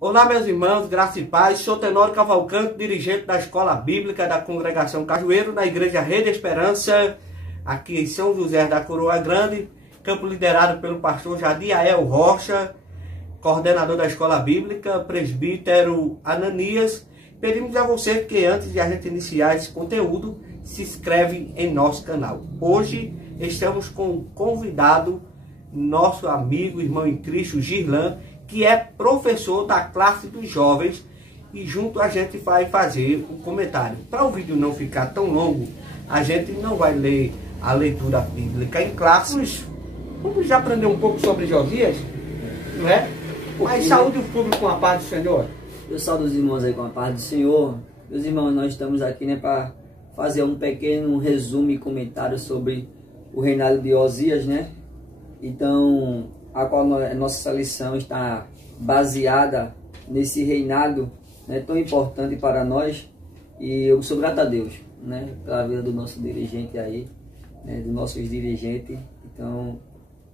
Olá, meus irmãos, graça e paz. Sou Tenório Cavalcante, dirigente da Escola Bíblica da Congregação Cajueiro, na Igreja Rede Esperança, aqui em São José da Coroa Grande, campo liderado pelo pastor Jadiael Rocha, coordenador da Escola Bíblica, presbítero Ananias. Pedimos a você que antes de a gente iniciar esse conteúdo, se inscreve em nosso canal. Hoje estamos com um convidado, nosso amigo, irmão em Cristo, Girlan, que é professor da classe dos jovens, e junto a gente vai fazer um comentário. Para o vídeo não ficar tão longo, a gente não vai ler a leitura bíblica em classe. Vamos já aprender um pouco sobre Josias, não é? Mas saúde o público com a paz do Senhor. Eu saúdo os irmãos aí com a paz do Senhor. Meus irmãos, nós estamos aqui para fazer um pequeno resumo e comentário sobre o reinado de Josias, né? Então, a qual a nossa lição está baseada nesse reinado, né, tão importante para nós. E eu sou grato a Deus, né, pela vida do nosso dirigente aí, né, dos nossos dirigentes. Então,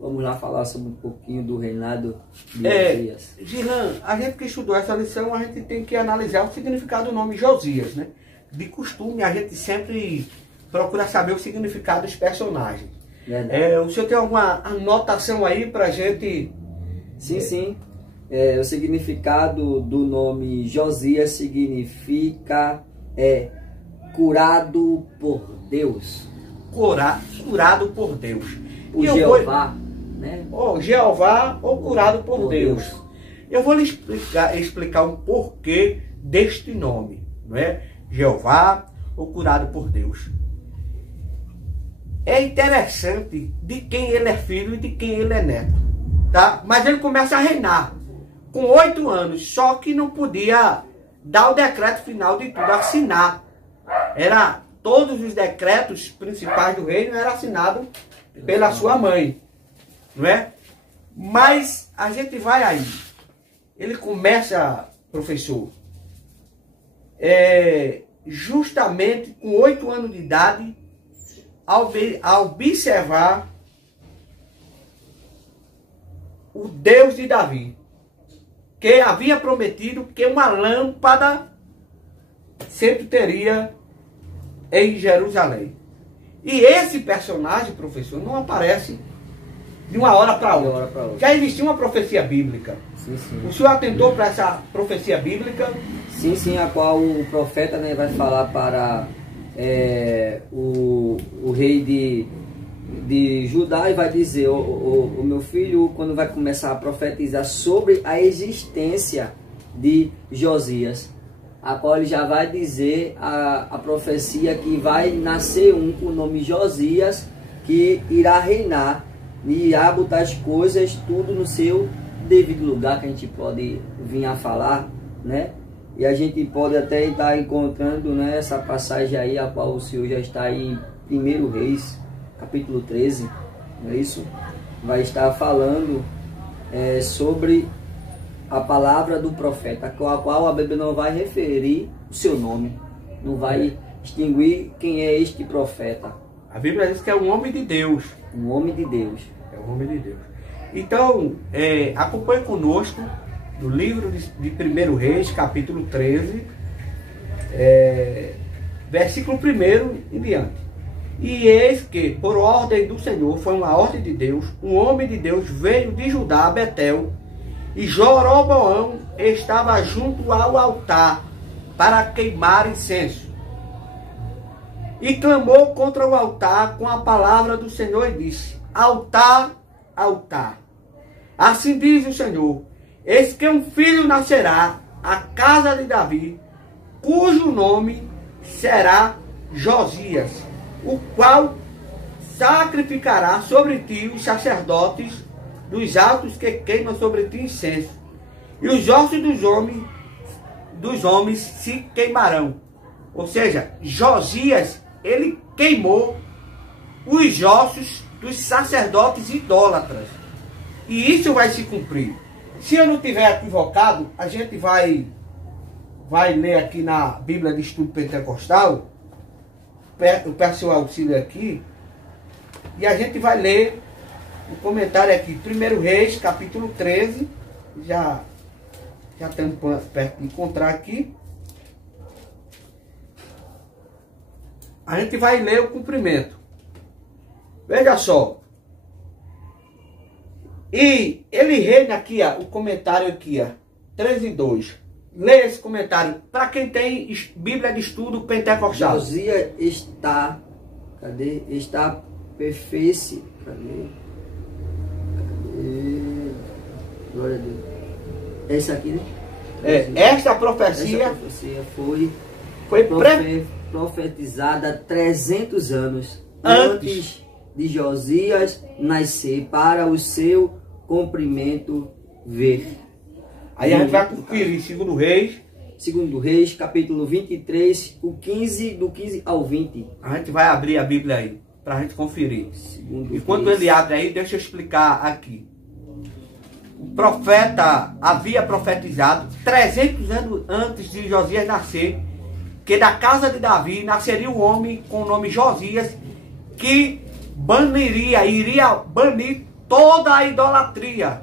vamos lá falar sobre um pouquinho do reinado de Josias. Girlan, a gente que estudou essa lição, a gente tem que analisar o significado do nome Josias, né? De costume, a gente sempre procura saber o significado dos personagens. O senhor tem alguma anotação aí pra gente? Sim. O significado do nome Josias significa curado por Deus. Curado por Deus. O Jeová, né? Jeová ou curado por Deus. Eu vou lhe explicar um porquê deste nome, não é? Jeová ou curado por Deus. É interessante de quem ele é filho e de quem ele é neto, tá? Mas ele começa a reinar com 8 anos, só que não podia dar o decreto final de tudo, assinar. Todos os decretos principais do reino eram assinados pela sua mãe, não é? Mas a gente vai aí. Ele começa, professor, justamente com 8 anos de idade, a observar o Deus de Davi, que havia prometido que uma lâmpada sempre teria em Jerusalém. E esse personagem, professor, não aparece de uma hora para outra. Já existia uma profecia bíblica. Sim. O senhor atentou para essa profecia bíblica? Sim, a qual o profeta, né, vai falar para o rei de Judá, e vai dizer: o meu filho, quando vai começar a profetizar sobre a existência de Josias, a qual ele já vai dizer a profecia que vai nascer com o nome Josias, que irá reinar e irá botar as coisas tudo no seu devido lugar, que a gente pode vir a falar, né? E a gente pode até estar encontrando, né, essa passagem aí, a qual o Senhor já está aí em 1 Reis, capítulo 13, não é isso? Vai estar falando sobre a palavra do profeta, a qual a Bíblia não vai referir o seu nome, não vai extinguir quem é este profeta. A Bíblia diz que é um homem de Deus. Um homem de Deus. É um homem de Deus. Então, acompanhe conosco do livro de 1 Reis, capítulo 13, versículo 1 em diante. E eis que, por ordem do Senhor, foi uma ordem de Deus, um homem de Deus veio de Judá a Betel, e Jeroboão estava junto ao altar para queimar incenso. E clamou contra o altar com a palavra do Senhor e disse: altar, altar. Assim diz o Senhor: eis que um filho nascerá à casa de Davi, cujo nome será Josias, o qual sacrificará sobre ti os sacerdotes dos altos que queimam sobre ti incenso, e os ossos dos homens se queimarão. Ou seja, Josias, ele queimou os ossos dos sacerdotes idólatras. E isso vai se cumprir. Se eu não estiver equivocado, a gente vai ler aqui na Bíblia de Estudo Pentecostal. Eu peço o auxílio aqui. E a gente vai ler o comentário aqui. 1 Reis, capítulo 13. Já Já estamos perto de encontrar aqui. A gente vai ler o cumprimento. Veja só. E ele reina aqui, ó, o comentário aqui, ó, 13:2. Leia esse comentário para quem tem Bíblia de Estudo Pentecostal. Josias está, cadê? Está perfeito. Cadê? Glória a Deus. É isso aqui, né? Esta profecia foi profetizada 300 anos antes de Josias nascer, para o seu cumprimento ver. Aí a gente vai conferir Segundo Reis, capítulo 23, do 15 ao 20. A gente vai abrir a Bíblia aí, para a gente conferir. Enquanto Reis. ele abre aí, deixa eu explicar aqui. O profeta havia profetizado 300 anos antes de Josias nascer, que da casa de Davi nasceria um homem com o nome Josias, que iria banir toda a idolatria.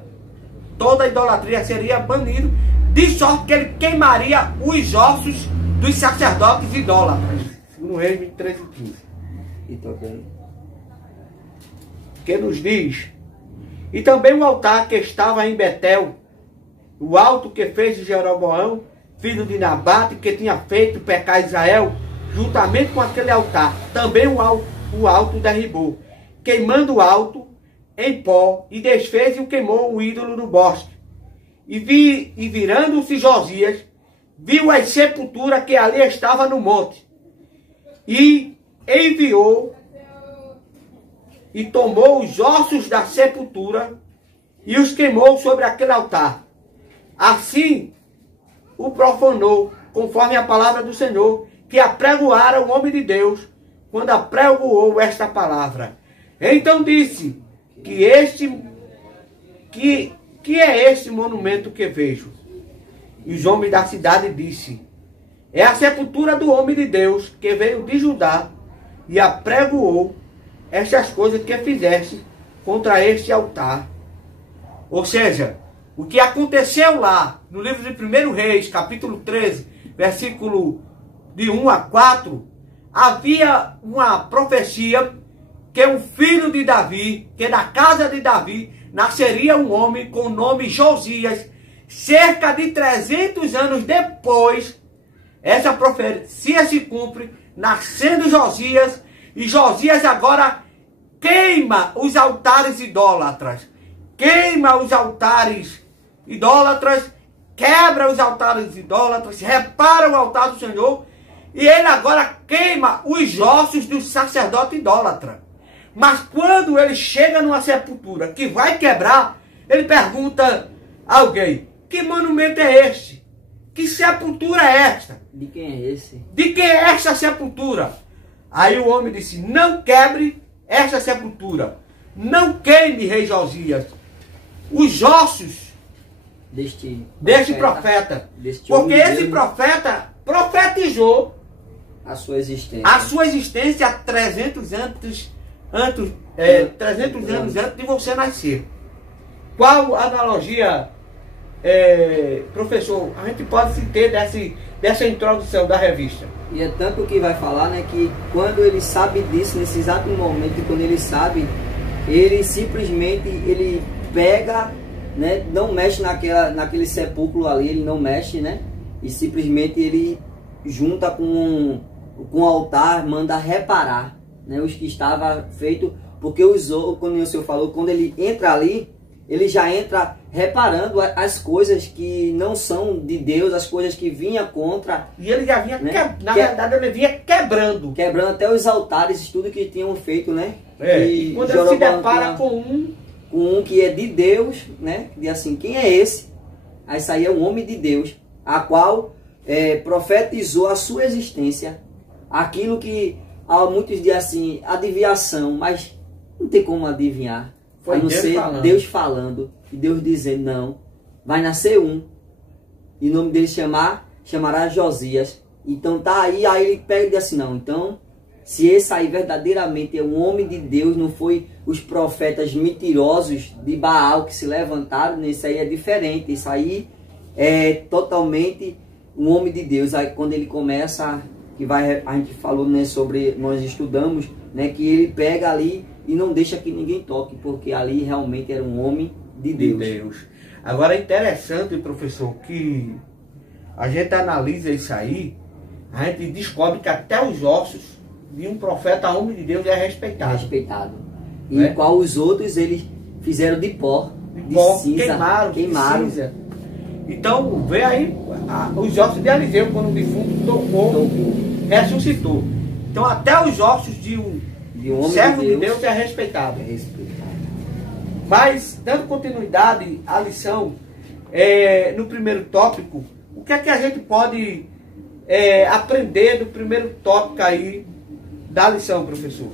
Toda a idolatria seria banida, de sorte que ele queimaria os ossos dos sacerdotes idólatras. Segundo Reis 23:15. E também. Que nos diz: e também o altar que estava em Betel, o alto que fez Jeroboão, filho de Nabate, que tinha feito pecar Israel, juntamente com aquele altar, também o alto derribou, queimando o alto em pó, e desfez e o queimou o ídolo no bosque. E virando-se Josias, viu as sepulturas que ali estavam no monte, e enviou e tomou os ossos da sepultura e os queimou sobre aquele altar. Assim o profanou, conforme a palavra do Senhor, que apregoara o homem de Deus, quando apregoou esta palavra. Então disse: que é este monumento que vejo? E os homens da cidade disse: é a sepultura do homem de Deus, que veio de Judá e apregoou estas coisas que fizeste contra este altar. Ou seja, o que aconteceu lá no livro de 1 Reis, capítulo 13, versículo de 1 a 4, havia uma profecia que o filho de Davi, que da casa de Davi, nasceria um homem com o nome Josias. Cerca de 300 anos depois, essa profecia se cumpre, nascendo Josias, e Josias agora queima os altares idólatras. Queima os altares idólatras, quebra os altares idólatras, repara o altar do Senhor, e ele agora queima os ossos do sacerdote idólatra. Mas quando ele chega numa sepultura que vai quebrar, ele pergunta a alguém: que monumento é este? Que sepultura é esta? De quem é esse? De quem é esta sepultura? Aí o homem disse: não quebre esta sepultura, não queime, rei Josias, os ossos deste profeta. Porque esse profeta profetizou a sua existência há 300 anos antes de você nascer. Qual analogia, professor, a gente pode se ter dessa introdução da revista? E é tanto que vai falar, né, que quando ele sabe disso, nesse exato momento, quando ele sabe, ele simplesmente, ele pega, né, não mexe naquele sepulcro ali, ele não mexe, né, e simplesmente ele junta com o altar, manda reparar, né, os que estava feito, porque quando o senhor falou, quando ele entra ali, ele já entra reparando as coisas que não são de Deus, as coisas que vinha contra. E ele já vinha, né? Na verdade, ele vinha quebrando. Quebrando até os altares, tudo que tinham feito, né? E quando ele se depara com um que é de Deus, né? E assim, quem é esse? Aí saía um homem de Deus, a qual profetizou a sua existência. Aquilo que há muitos dizem assim, adivinhação, mas não tem como adivinhar. Foi a não ser Deus falando, e Deus dizendo: não, vai nascer um, e o nome dele chamará Josias. Então tá aí ele pega e diz assim: não, então se esse aí verdadeiramente é um homem de Deus, não foi os profetas mentirosos de Baal que se levantaram, isso aí é diferente. Isso aí é totalmente um homem de Deus. Aí quando ele começa, a gente falou, né, sobre, nós estudamos, né, que ele pega ali e não deixa que ninguém toque, porque ali realmente era um homem de Deus. Agora é interessante, professor, que a gente analisa isso aí, a gente descobre que até os ossos de um profeta homem de Deus é respeitado. E qual os outros eles fizeram de pó, de cinza, queimaram. De cinza. Então, vê aí os ossos de Eliseu, quando o defunto tocou, ressuscitou. Então, até os ossos de um homem servo de Deus é respeitado. Mas, dando continuidade à lição, no primeiro tópico, o que é que a gente pode aprender do primeiro tópico aí da lição, professor?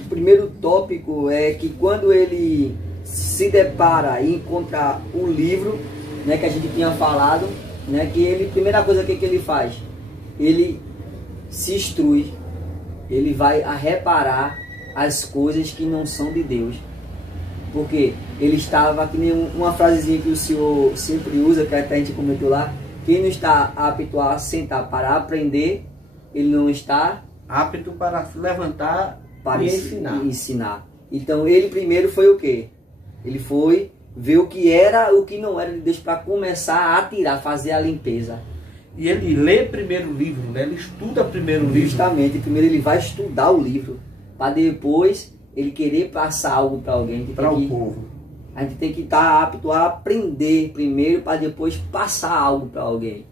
O primeiro tópico é que quando ele se depara e encontra o livro, né, que a gente tinha falado, né, que ele, primeira coisa que ele faz, ele se instrui, ele vai a reparar as coisas que não são de Deus. Porque ele estava, que nem uma frasezinha que o senhor sempre usa, que até a gente comentou lá, quem não está apto a sentar para aprender, ele não está apto para se levantar para ensinar. Então ele primeiro foi o quê? Ele foi ver o que era, o que não era de Deus, para começar a tirar, fazer a limpeza. E ele lê primeiro o livro, né? Ele estuda primeiro o livro. Justamente, primeiro ele vai estudar o livro, para depois ele querer passar algo para alguém. Para o povo. A gente tem que estar apto a aprender primeiro, para depois passar algo para alguém.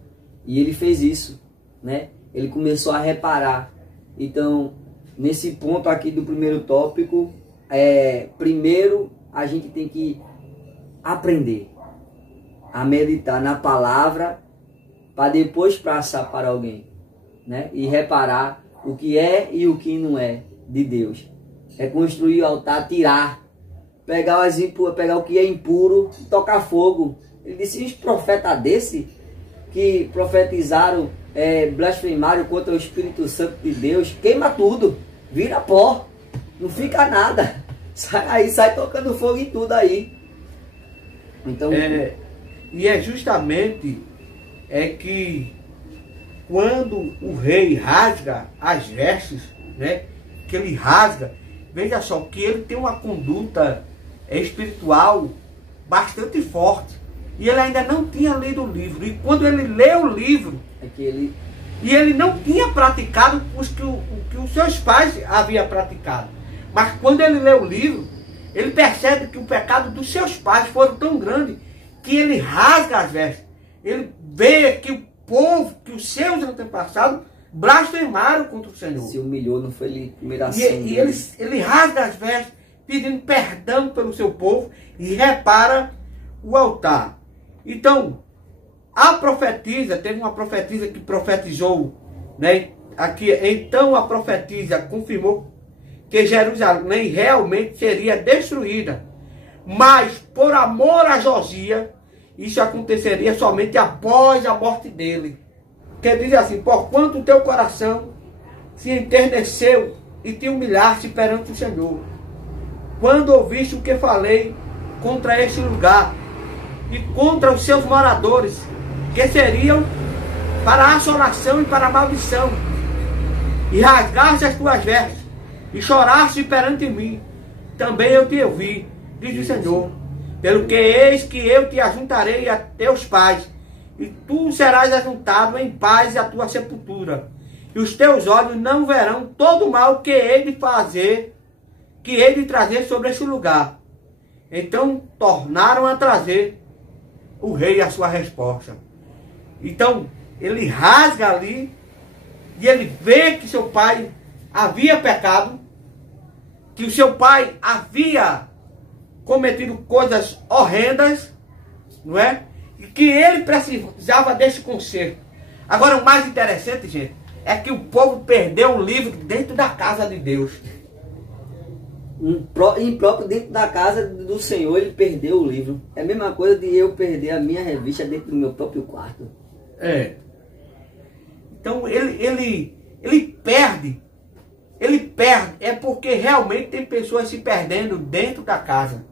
E ele fez isso, né? Ele começou a reparar. Então, nesse ponto aqui do primeiro tópico, primeiro a gente tem que aprender a meditar na palavra, para depois passar para alguém, né? E reparar o que é e o que não é de Deus. É construir o altar, tirar, pegar o que é impuro e tocar fogo. Ele disse, os profetas desse que profetizaram, blasfemaram contra o Espírito Santo de Deus, queima tudo, vira pó, não fica nada. Sai tocando fogo em tudo aí. Então, e é justamente que quando o rei rasga as vestes, né, que ele rasga, veja só que ele tem uma conduta espiritual bastante forte. E ele ainda não tinha lido o livro. E quando ele lê o livro, e ele não tinha praticado o que os seus pais haviam praticado. Mas quando ele lê o livro, ele percebe que o pecado dos seus pais foram tão grande que ele rasga as vestes. Ele vê que o povo, que os seus antepassados blasfemaram contra o Senhor. Se humilhou, não foi a primeira ação e ele rasga as vestes, pedindo perdão pelo seu povo e repara o altar. Então, a profetisa, teve uma profetisa que profetizou, né? Aqui, então a profetisa confirmou que Jerusalém realmente seria destruída. Mas, por amor a Josias, isso aconteceria somente após a morte dele. Que diz assim, porquanto o teu coração se enterneceu e te humilhaste perante o Senhor, quando ouviste o que falei contra este lugar e contra os seus moradores, que seriam para a assolação e para a maldição, e rasgaste as tuas vestes, e choraste perante mim, também eu te ouvi, diz o Senhor, pelo que eis que eu te ajuntarei a teus pais, e tu serás ajuntado em paz à tua sepultura, e os teus olhos não verão todo o mal que hei de fazer, que hei de trazer sobre este lugar. Então tornaram a trazer o rei a sua resposta. Então ele rasga ali, e ele vê que seu pai havia pecado, que o seu pai havia cometido coisas horrendas, não é? E que ele precisava desse conserto. Agora, o mais interessante, gente, é que o povo perdeu o livro dentro da casa de Deus. Próprio dentro da casa do Senhor, ele perdeu o livro. É a mesma coisa de eu perder a minha revista dentro do meu próprio quarto. Então, ele perde. Ele perde. É porque realmente tem pessoas se perdendo dentro da casa.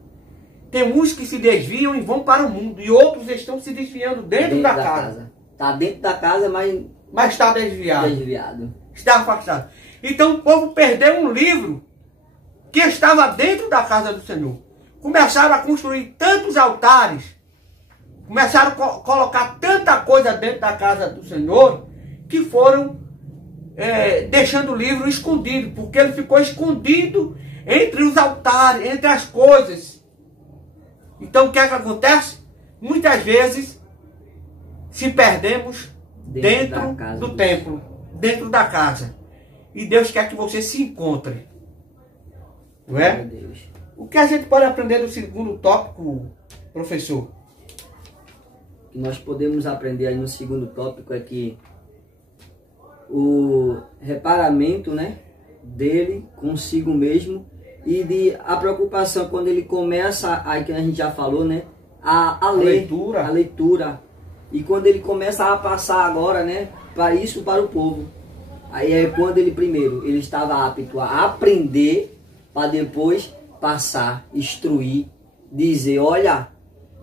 Tem uns que se desviam e vão para o mundo, e outros estão se desviando dentro da casa. Está dentro da casa, mas está desviado. Está afastado. Então o povo perdeu um livro que estava dentro da casa do Senhor. Começaram a construir tantos altares, começaram a colocar tanta coisa dentro da casa do Senhor, que foram deixando o livro escondido, porque ele ficou escondido entre os altares, entre as coisas. Então o que é que acontece? Muitas vezes se perdemos dentro do templo, dentro da casa. E Deus quer que você se encontre. Não é? O que a gente pode aprender do segundo tópico, professor? O que nós podemos aprender aí no segundo tópico é que o reparamento, né, dele consigo mesmo, e a preocupação quando ele começa, aí que a gente já falou, né, a ler, a leitura, e quando ele começa a passar agora, né, para isso, para o povo. Aí é quando ele estava apto a aprender, para depois passar, instruir, dizer, olha,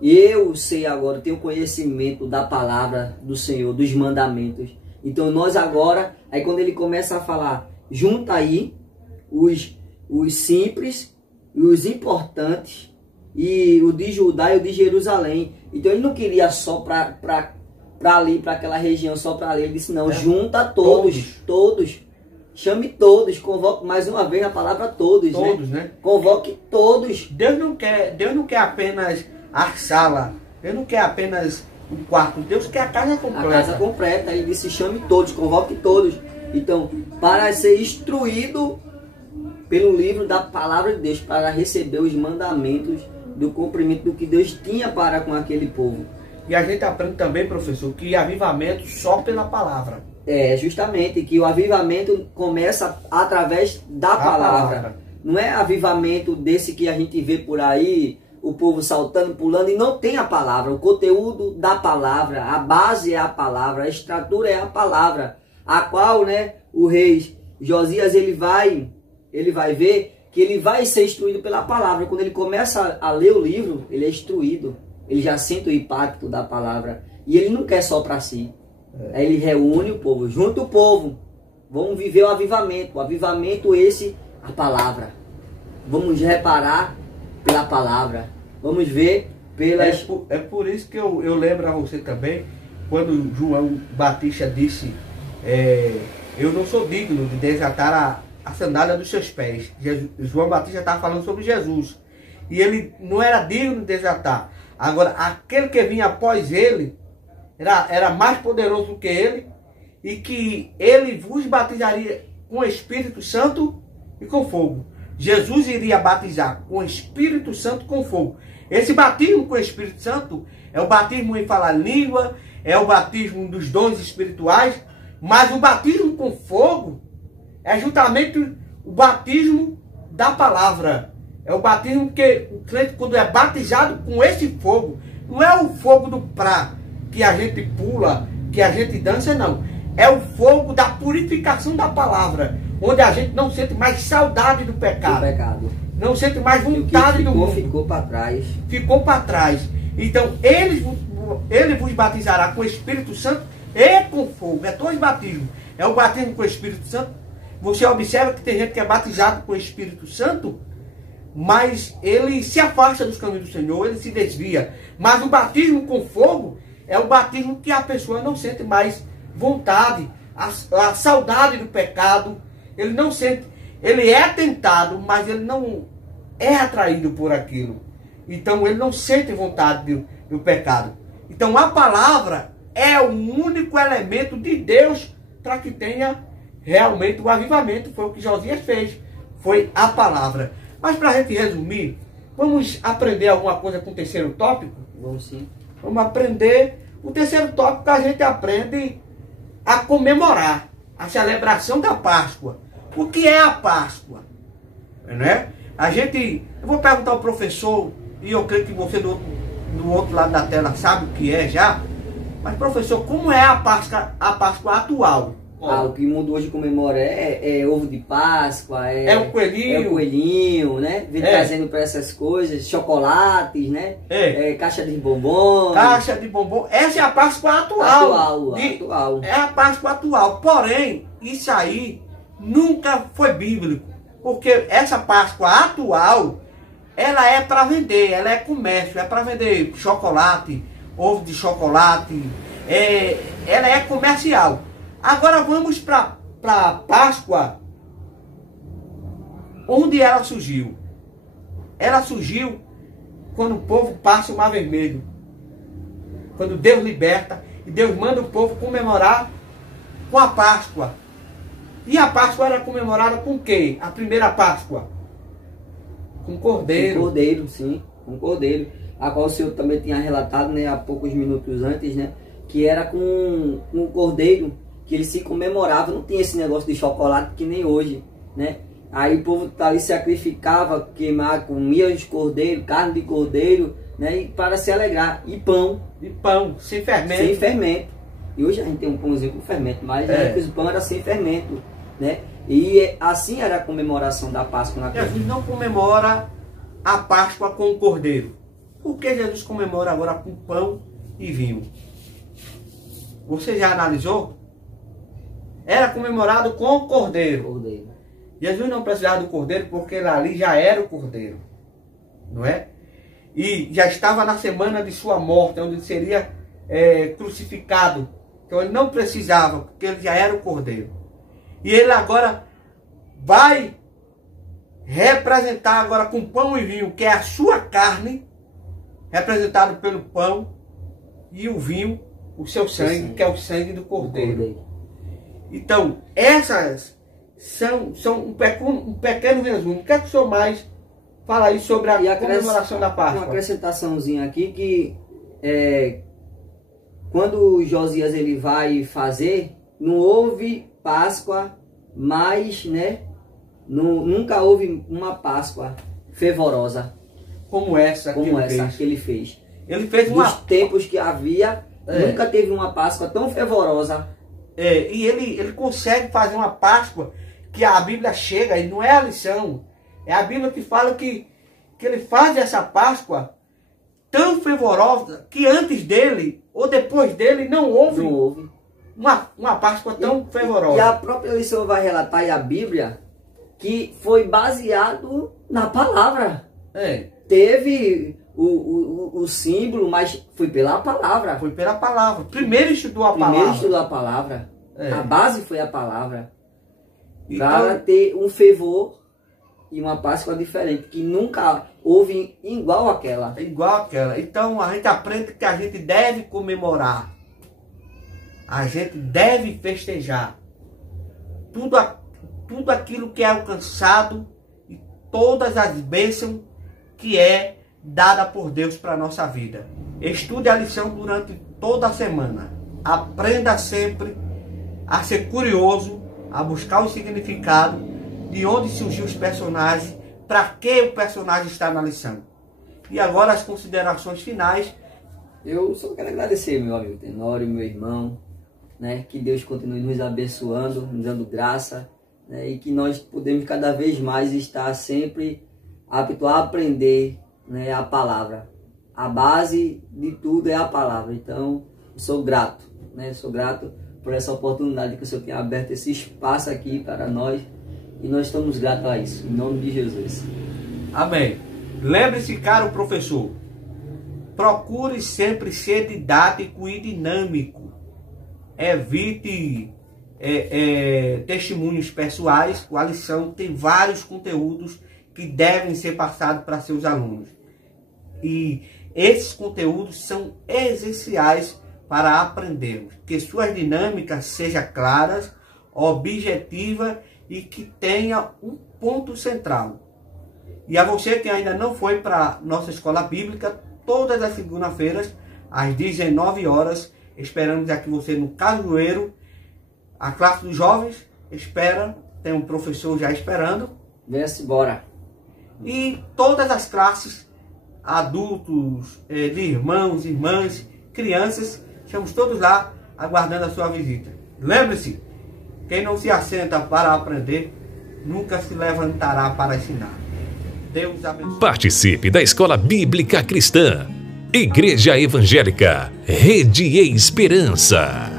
eu sei agora, tenho conhecimento da palavra do Senhor, dos mandamentos. Então nós agora, aí quando ele começa a falar, junta aí os simples e os importantes, e o de Judá e o de Jerusalém. Então ele não queria só para ali, para aquela região, só para ali. Ele disse, não, junta todos. Chame todos, convoque mais uma vez a palavra todos, né? Convoque todos. Deus não quer apenas a sala, Deus não quer apenas um quarto, Deus quer a casa completa. A casa completa, ele disse, chame todos, convoque todos. Então, para ser instruído pelo livro da palavra de Deus, para receber os mandamentos do cumprimento do que Deus tinha para com aquele povo. E a gente aprende também, professor, que avivamento só pela palavra. Justamente, que o avivamento começa através da palavra. Não é avivamento desse que a gente vê por aí, o povo saltando, pulando, e não tem a palavra. O conteúdo da palavra, a base é a palavra, a estrutura é a palavra, a qual, né, o rei Josias, ele vai ver que ele vai ser instruído pela palavra. Quando ele começa a ler o livro, ele é instruído, ele já sente o impacto da palavra, e ele não quer só para si. Aí ele reúne o povo, junta o povo, vamos viver o avivamento esse, a palavra. Vamos reparar pela palavra, vamos ver pelas... É por isso que eu lembro a você também, quando João Batista disse, eu não sou digno de desatar a sandália dos seus pés. João Batista estava falando sobre Jesus, e ele não era digno de desatar. Agora, aquele que vinha após ele, era mais poderoso do que ele, e que ele vos batizaria com o Espírito Santo e com fogo. Jesus iria batizar com o Espírito Santo e com fogo. Esse batismo com o Espírito Santo é o batismo em falar língua, é o batismo dos dons espirituais, mas o batismo com fogo é justamente o batismo da palavra. É o batismo que o crente, quando é batizado com esse fogo, não é o fogo do prá, que a gente pula, que a gente dança, não. É o fogo da purificação da palavra, onde a gente não sente mais saudade do pecado. Não sente mais vontade do mundo. Ficou para trás. Ficou para trás. Então, ele vos batizará com o Espírito Santo e com fogo. É dois batismos. É o batismo com o Espírito Santo. Você observa que tem gente que é batizado com o Espírito Santo, mas ele se afasta dos caminhos do Senhor, ele se desvia. Mas o batismo com fogo é o batismo que a pessoa não sente mais vontade, a saudade do pecado. Ele não sente, ele é tentado, mas ele não é atraído por aquilo. Então ele não sente vontade do pecado. Então a palavra é o único elemento de Deus para que tenha realmente o avivamento. Foi o que Josias fez, foi a palavra. Mas para a gente resumir, vamos aprender alguma coisa com o terceiro tópico? Vamos sim. Vamos aprender. O terceiro tópico, a gente aprende a comemorar a celebração da Páscoa. O que é a Páscoa? Né? Eu vou perguntar ao professor, e eu creio que você do outro lado da tela sabe o que é já. Mas professor, como é a Páscoa atual? O que o mundo hoje comemora é ovo de Páscoa, é o coelhinho. É o coelhinho, né? Vem trazendo para essas coisas, chocolates, né? Caixa de bombom. Caixa de bombom. Essa é a Páscoa atual. Atual. É a Páscoa atual. Porém, isso aí nunca foi bíblico. Porque essa Páscoa atual, ela é para vender, ela é comércio, é para vender chocolate, ovo de chocolate, ela é comercial. Agora vamos para a Páscoa, onde ela surgiu. Ela surgiu quando o povo passa o Mar Vermelho. Quando Deus liberta e Deus manda o povo comemorar com a Páscoa. E a Páscoa era comemorada com o quê? A primeira Páscoa? Com cordeiro. Com cordeiro, sim. Com cordeiro. A qual o Senhor também tinha relatado, né, há poucos minutos antes, né? Que era com um cordeiro que ele se comemorava. Não tinha esse negócio de chocolate que nem hoje, né? Aí o povo ali sacrificava, queimava, comia os cordeiros, carne de cordeiro, né? E para se alegrar. E pão. E pão, sem fermento. Sem fermento. E hoje a gente tem um pãozinho com fermento, mas o pão era sem fermento, né? E assim era a comemoração da Páscoa na terra. Jesus não comemora a Páscoa com o cordeiro. Por que Jesus comemora agora com pão e vinho? Você já analisou? Era comemorado com o cordeiro. Jesus não precisava do cordeiro porque ele ali já era o cordeiro. Não é? E já estava na semana de sua morte, onde ele seria crucificado. Então ele não precisava, porque ele já era o cordeiro. E ele agora vai representar agora com pão e vinho, que é a sua carne, representado pelo pão, e o vinho, o seu sangue, que é o sangue do cordeiro. Então, essas são um pequeno resumo. O que é que o senhor mais fala aí sobre a comemoração da Páscoa? Uma acrescentaçãozinha aqui que quando Josias ele vai fazer, não houve Páscoa mais, né? Nunca houve uma Páscoa fervorosa como essa que ele fez. Ele fez dos tempos que havia, nunca teve uma Páscoa tão fervorosa. E ele consegue fazer uma Páscoa que a Bíblia chega, e não é a lição, é a Bíblia que fala que ele faz essa Páscoa tão fervorosa que antes dele ou depois dele não houve uma Páscoa tão fervorosa. E a própria lição vai relatar, e a Bíblia, que foi baseado na palavra. Teve o símbolo, mas foi pela palavra. Foi pela palavra. Primeiro estudou a palavra. Primeiro estudou a palavra. A base foi a palavra. Para ter um fervor e uma Páscoa diferente, que nunca houve igual àquela. Igual àquela. Então a gente aprende que a gente deve comemorar. A gente deve festejar. Tudo aquilo que é alcançado e todas as bênçãos que é dada por Deus para a nossa vida. Estude a lição durante toda a semana. Aprenda sempre a ser curioso, a buscar o significado de onde surgiu os personagens, para que o personagem está na lição. E agora as considerações finais. Eu só quero agradecer, meu amigo Tenório, meu irmão, né? Que Deus continue nos abençoando, nos dando graça, né? E que nós podemos cada vez mais estar sempre apto a aprender, né, a palavra. A base de tudo é a palavra. Então, eu sou grato, né? Sou grato por essa oportunidade que o Senhor tem aberto esse espaço aqui para nós. E nós estamos gratos a isso, em nome de Jesus. Amém. Lembre-se, caro professor, procure sempre ser didático e dinâmico. Evite testemunhos pessoais. A lição tem vários conteúdos que devem ser passados para seus alunos. E esses conteúdos são essenciais para aprendermos. Que suas dinâmicas sejam claras, objetivas e que tenha um ponto central. E a você que ainda não foi para nossa escola bíblica, todas as segundas-feiras, às 19 horas, esperamos aqui você no Cajueiro. A classe dos jovens espera, tem um professor já esperando. Venha-se embora. E todas as classes, adultos, de irmãos, irmãs, crianças, estamos todos lá aguardando a sua visita. Lembre-se, Quem não se assenta para aprender, nunca se levantará para ensinar. Deus abençoe. Participe da Escola Bíblica Cristã. Igreja Evangélica, Rede Esperança.